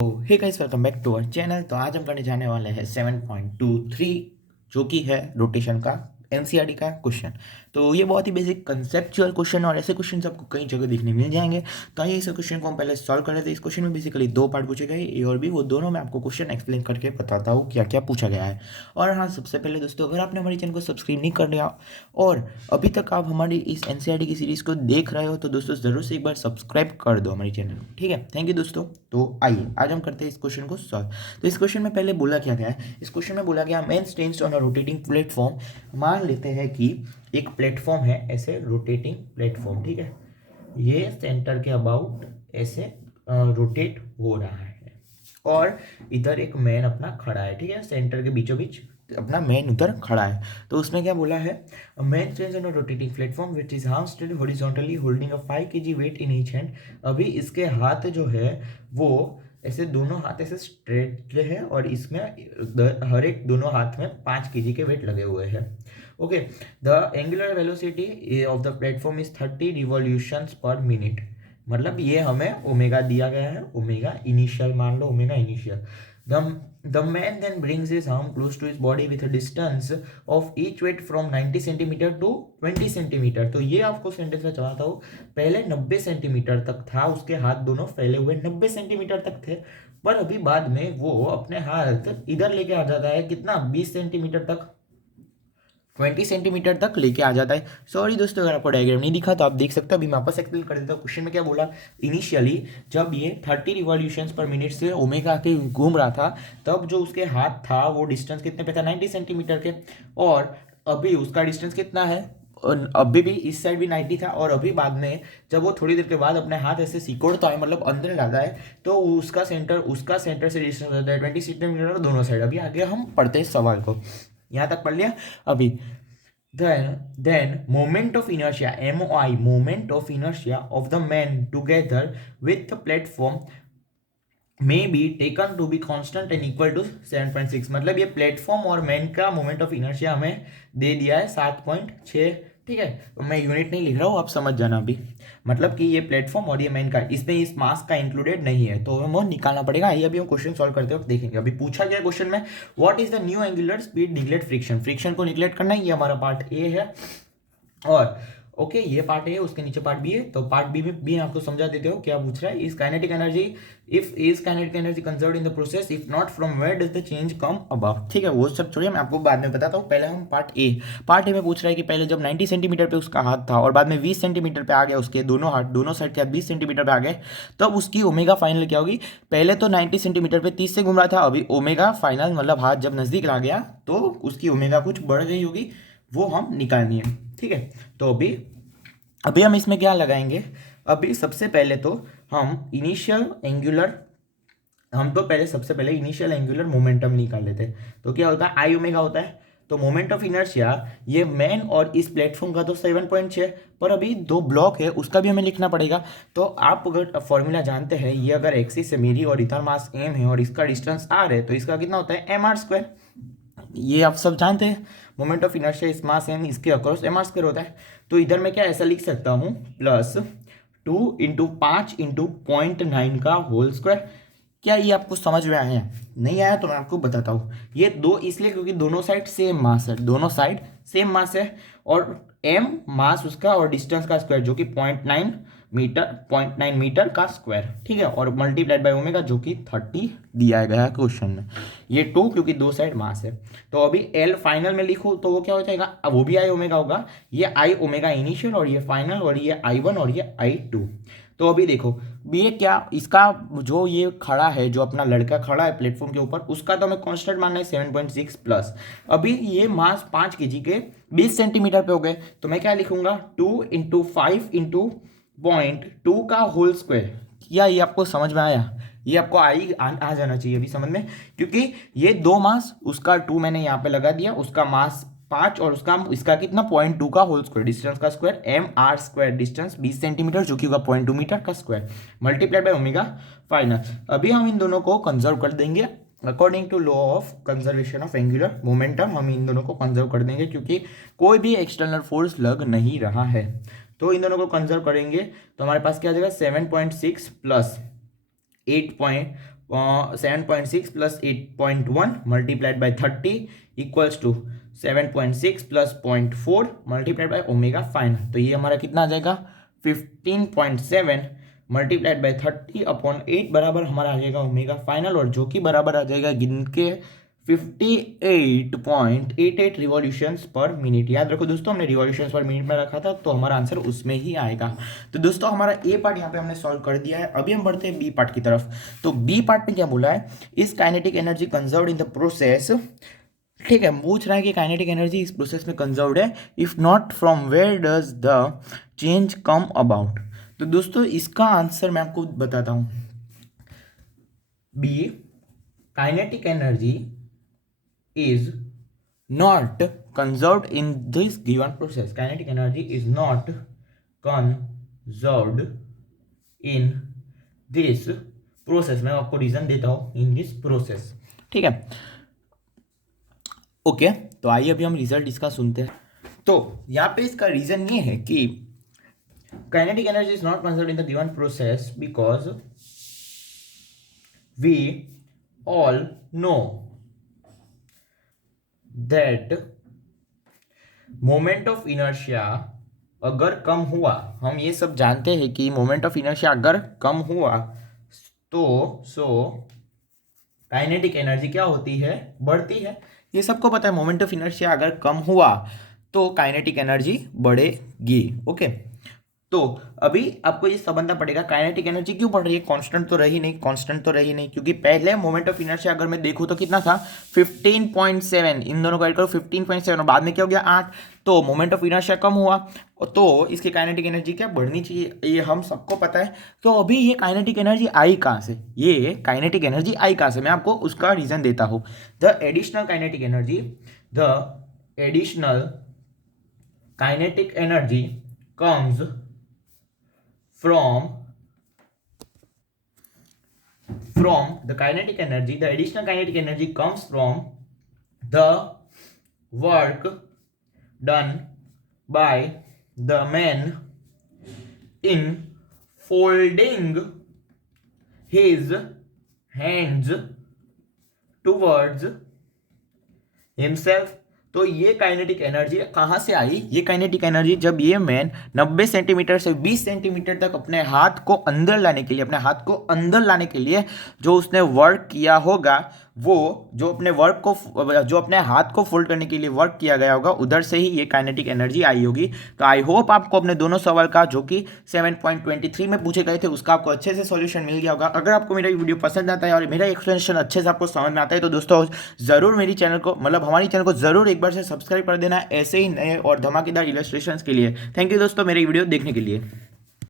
तो hey guys, welcome back to our channel. तो आज हम करने जाने वाले हैं 7.23 जो कि है रोटेशन का एनसीईआरटी का क्वेश्चन। तो ये बहुत ही बेसिक कंसेप्चुअल क्वेश्चन और ऐसे क्वेश्चन आपको कई जगह देखने मिल जाएंगे। तो आइए इस क्वेश्चन को हम पहले सॉल्व कर लेते हैं। इस क्वेश्चन में बेसिकली दो पार्ट पूछे गए, ए और बी। वो दोनों मैं आपको क्वेश्चन एक्सप्लेन करके बताता हूँ क्या क्या पूछा गया है। और हाँ, सबसे पहले दोस्तों, अगर आपने हमारे चैनल को सब्सक्राइब नहीं कर लिया और अभी तक आप हमारी इस एनसीईआरटी की सीरीज़ को देख रहे हो तो दोस्तों ज़रूर से एक बार सब्सक्राइब कर दो हमारे चैनल को। ठीक है, थैंक यू दोस्तों। तो आइए आज हम करते हैं इस क्वेश्चन को सॉल्व। तो इस क्वेश्चन में पहले बोला क्या गया है, इस क्वेश्चन में बोला गया man stands on a rotating platform. मान लेते हैं कि एक प्लेटफॉर्म है, ऐसे रोटेटिंग प्लेटफॉर्म। ठीक है, ये सेंटर के अबाउट ऐसे रोटेट हो रहा है और इधर एक मैन अपना खड़ा है। ठीक है, सेंटर के बीचों बीच अपना मैन उधर खड़ा है। तो उसमें क्या बोला है, man stands on a rotating platform which is housed horizontally holding a 5 kg weight in each hand. अभी इसके हाथ जो है वो ऐसे दोनों हाथ ऐसे स्ट्रेट है और इसमें हर एक दोनों हाथ में 5 kg के वेट लगे हुए हैं। Okay, the angular velocity of the platform is 30 revolutions पर मिनट। मतलब ये हमें ओमेगा दिया गया है, ओमेगा इनिशियल मान लो, omega initial. The man then brings his arm close to his body with a distance of each weight from 90 centimetre to 20 centimetre. तो ये आपको सेंटेंस में चाहता हूँ, पहले 90 सेंटीमीटर तक था, उसके हाथ दोनों फैले हुए 90 सेंटीमीटर तक थे। पर अभी बाद में वो अपने हाथ इधर लेके आ जाता है, कितना, 20 सेंटीमीटर तक, 20 सेंटीमीटर तक लेके आ जाता है। सॉरी दोस्तों, अगर आपको डायग्राम नहीं दिखा तो आप देख सकते हो। अभी मैं वापस एक्सप्लेन कर देता हूँ। क्वेश्चन में क्या बोला, इनिशियली जब ये 30 रिवॉल्यूशंस पर मिनट से ओमेगा के घूम रहा था, तब जो उसके हाथ था वो डिस्टेंस कितने पे था, 90 सेंटीमीटर के। और अभी उसका डिस्टेंस कितना है, और अभी भी इस साइड भी 90 था। और अभी बाद में जब वो थोड़ी देर के बाद अपने हाथ ऐसे सिकोड़ता है, मतलब अंदर लाता है, तो उसका सेंटर से डिस्टेंस होता है 20 सेंटीमीटर दोनों साइड। अभी आगे हम पढ़ते हैं सवाल को, यहाँ तक पढ़ लिया अभी। Then moment of inertia, MOI, moment of inertia of the man together with the platform may be taken to be constant and equal to 7.6। मतलब ये प्लेटफॉर्म और मैन का मोमेंट ऑफ इनर्शिया हमें दे दिया है 7.6। ठीक है, मैं यूनिट नहीं लिख रहा हूँ, आप समझ जाना अभी। मतलब कि ये प्लेटफॉर्म और ये मैन का, इसमें इस मास का इंक्लूडेड नहीं है, तो हमें वो निकालना पड़ेगा। ये अभी हम क्वेश्चन सॉल्व करते वक्त देखेंगे। अभी पूछा गया क्वेश्चन में, what is the new angular speed neglect friction. Friction को निगलेक्ट करना है, ये हमारा पार्ट ए है। और ओके, ये पार्ट ए है, उसके नीचे पार्ट बी है। तो पार्ट बी में भी आपको समझा देते हो क्या पूछ रहा है। Is kinetic energy, if is kinetic energy conserved in the process, if not from where does the change come about. ठीक है, वो सब छोड़िए, मैं आपको बाद में बताता हूँ। पहले हम पार्ट ए में पूछ रहा है कि पहले जब 90 सेंटीमीटर पे उसका हाथ था और बाद में 20 सेंटीमीटर पे आ गया, उसके दोनों हाथ दोनों साइड के हाथ 20 सेंटीमीटर पे आ गए, तब उसकी ओमेगा फाइनल क्या होगी। पहले तो 90 सेंटीमीटर पे 30 से घूम रहा था, अभी ओमेगा फाइनल मतलब हाथ जब नजदीक आ गया तो उसकी ओमेगा कुछ बढ़ गई होगी, वो हम निकालनी है। ठीक है, तो अभी अभी हम इसमें क्या लगाएंगे। अभी सबसे पहले तो हम इनिशियल एंगुलर, हम तो पहले सबसे पहले इनिशियल एंगुलर मोमेंटम निकाल लेते हैं। तो क्या होता है, आई ओमेगा होता है। तो मोमेंट ऑफ इनर्शिया ये मैन और इस प्लेटफॉर्म का तो 7.6, पर अभी दो ब्लॉक है उसका भी हमें लिखना पड़ेगा। तो आप अगर फॉर्मूला जानते हैं, ये अगर एक्सिस है मेरी और इधर मास एम है और इसका डिस्टेंस आर है, तो इसका कितना होता है, एम आर स्क्वायर। ये आप सब जानते हैं, मोमेंट ऑफ इनर्शिया इस मास एम इसके अक्रॉस एम आर स्क्वायर होता है। तो इधर मैं क्या ऐसा लिख सकता हूँ, प्लस 2 × 5 × 0.9 का होल स्क्वायर। क्या ये आपको समझ में आया, नहीं आया तो मैं आपको बताता हूँ। ये दो इसलिए क्योंकि दोनों साइड सेम मास है, दोनों साइड सेम मास है। और एम मास उसका और डिस्टेंस का स्क्वायर जो कि 0.9 का स्क्वायर। ठीक है, और मल्टीप्लाइड बाय ओमेगा जो कि 30 दिया गया है क्वेश्चन में। ये 2 क्योंकि दो साइड मास है। तो अभी एल फाइनल में लिखूँ तो वो क्या हो जाएगा, अब वो भी आई ओमेगा होगा। ये आई ओमेगा इनिशियल और ये फाइनल और ये I1 और ये I2। तो अभी देखो, ये क्या, इसका जो ये खड़ा है, जो अपना लड़का खड़ा है प्लेटफॉर्म के ऊपर, उसका तो हमें कांस्टेंट मानना है 7.6 प्लस। अभी ये मास 5 kg के 20 सेंटीमीटर पे हो गए, तो मैं क्या लिखूंगा, 2 × 5 × 0.2 का होल स्क्वायर। क्या ये आपको समझ में आया, ये आपको आ जाना चाहिए अभी समझ में। क्योंकि ये दो मास, उसका 2 मैंने यहाँ पे लगा दिया, उसका मास 5 और उसका इसका कितना 0.2 का होल स्क्वायर, डिस्टेंस का square M R square, distance 20 centimetre जो कि होगा 0.2 मीटर का square, multiplied by omega final. अभी हम इन दोनों को कंजर्व कर देंगे according to law of conservation of angular momentum. हम इन दोनों को कंजर्व कर देंगे क्योंकि कोई भी एक्सटर्नल फोर्स लग नहीं रहा है। तो इन दोनों को कंजर्व करेंगे तो हमारे पास क्या आ जाएगा, 7.6 plus 8 7.6 plus 8.1 multiplied by 30 equals to 7.6 plus 0.4 multiplied by omega final. तो ये हमारा कितना आ जाएगा 15.7 मल्टीप्लाइड बाई 30 अपॉन 8 बराबर हमारा आ जाएगा ओमेगा फाइनल, और जो कि बराबर आ जाएगा गिन के 58.88 रिवॉल्यूशंस पर मिनट। याद रखो दोस्तों, हमने रिवॉल्यूशंस पर मिनट में रखा था, तो हमारा आंसर उसमें ही आएगा। तो दोस्तों हमारा ए पार्ट यहाँ पे हमने सॉल्व कर दिया है। अभी हम बढ़ते हैं बी पार्ट की तरफ। तो बी पार्ट में क्या बोला है, is kinetic energy conserved in the process. ठीक है, पूछ रहा है कि काइनेटिक एनर्जी इस प्रोसेस में कंजर्व्ड है, if not from where does the change come about. तो दोस्तों इसका आंसर मैं आपको बताता हूं। B, kinetic energy is not conserved in this given process. Kinetic energy is not conserved in this process. मैं आपको रीजन देता हूं, in this process। ठीक है, ओके। तो आइए अभी हम रिजल्ट इसका सुनते हैं। तो यहाँ पे इसका रीजन ये है कि kinetic energy is not conserved in the given process because we all know that moment of inertia अगर कम हुआ, हम ये सब जानते हैं कि मोमेंट ऑफ इनर्शिया अगर कम हुआ तो काइनेटिक एनर्जी क्या होती है, बढ़ती है। ये सबको पता है, मोमेंट ऑफ इनर्शिया अगर कम हुआ तो काइनेटिक एनर्जी बढ़ेगी। ओके, तो अभी आपको ये समझना पड़ेगा काइनेटिक एनर्जी क्यों बढ़ रही है। कांस्टेंट तो रही नहीं, क्योंकि पहले मोमेंट ऑफ इनर्शिया अगर मैं देखूं तो कितना था 15.7, इन दोनों को ऐड करो 15.7 और बाद में क्या हो गया 8। तो मोमेंट ऑफ इनर्शिया कम हुआ तो इसकी काइनेटिक एनर्जी क्या बढ़नी चाहिए, ये हम सबको पता है। तो अभी ये काइनेटिक एनर्जी आई कहाँ से, मैं आपको उसका रीजन देता हूँ। The additional kinetic energy comes from the kinetic energy, the additional kinetic energy comes from the work done by the man in folding his hands towards himself। तो ये काइनेटिक एनर्जी कहाँ से आई, ये काइनेटिक एनर्जी जब ये man 90 centimetre से 20 centimetre तक अपने हाथ को अंदर लाने के लिए जो उसने वर्क किया होगा, वो जो अपने हाथ को फोल्ड करने के लिए वर्क किया गया होगा, उधर से ही ये काइनेटिक एनर्जी आई होगी। तो आई होप आपको अपने दोनों सवाल का जो कि 7.23 में पूछे गए थे उसका आपको अच्छे से सॉल्यूशन मिल गया होगा। अगर आपको मेरा वीडियो पसंद आता है और मेरा एक्सप्लेनेशन अच्छे से आपको समझ में आता है तो दोस्तों जरूर हमारी चैनल को जरूर एक बार से सब्सक्राइब कर देना ऐसे ही नए और धमाकेदार इलस्ट्रेशंस के लिए। थैंक यू दोस्तों मेरी वीडियो देखने के लिए।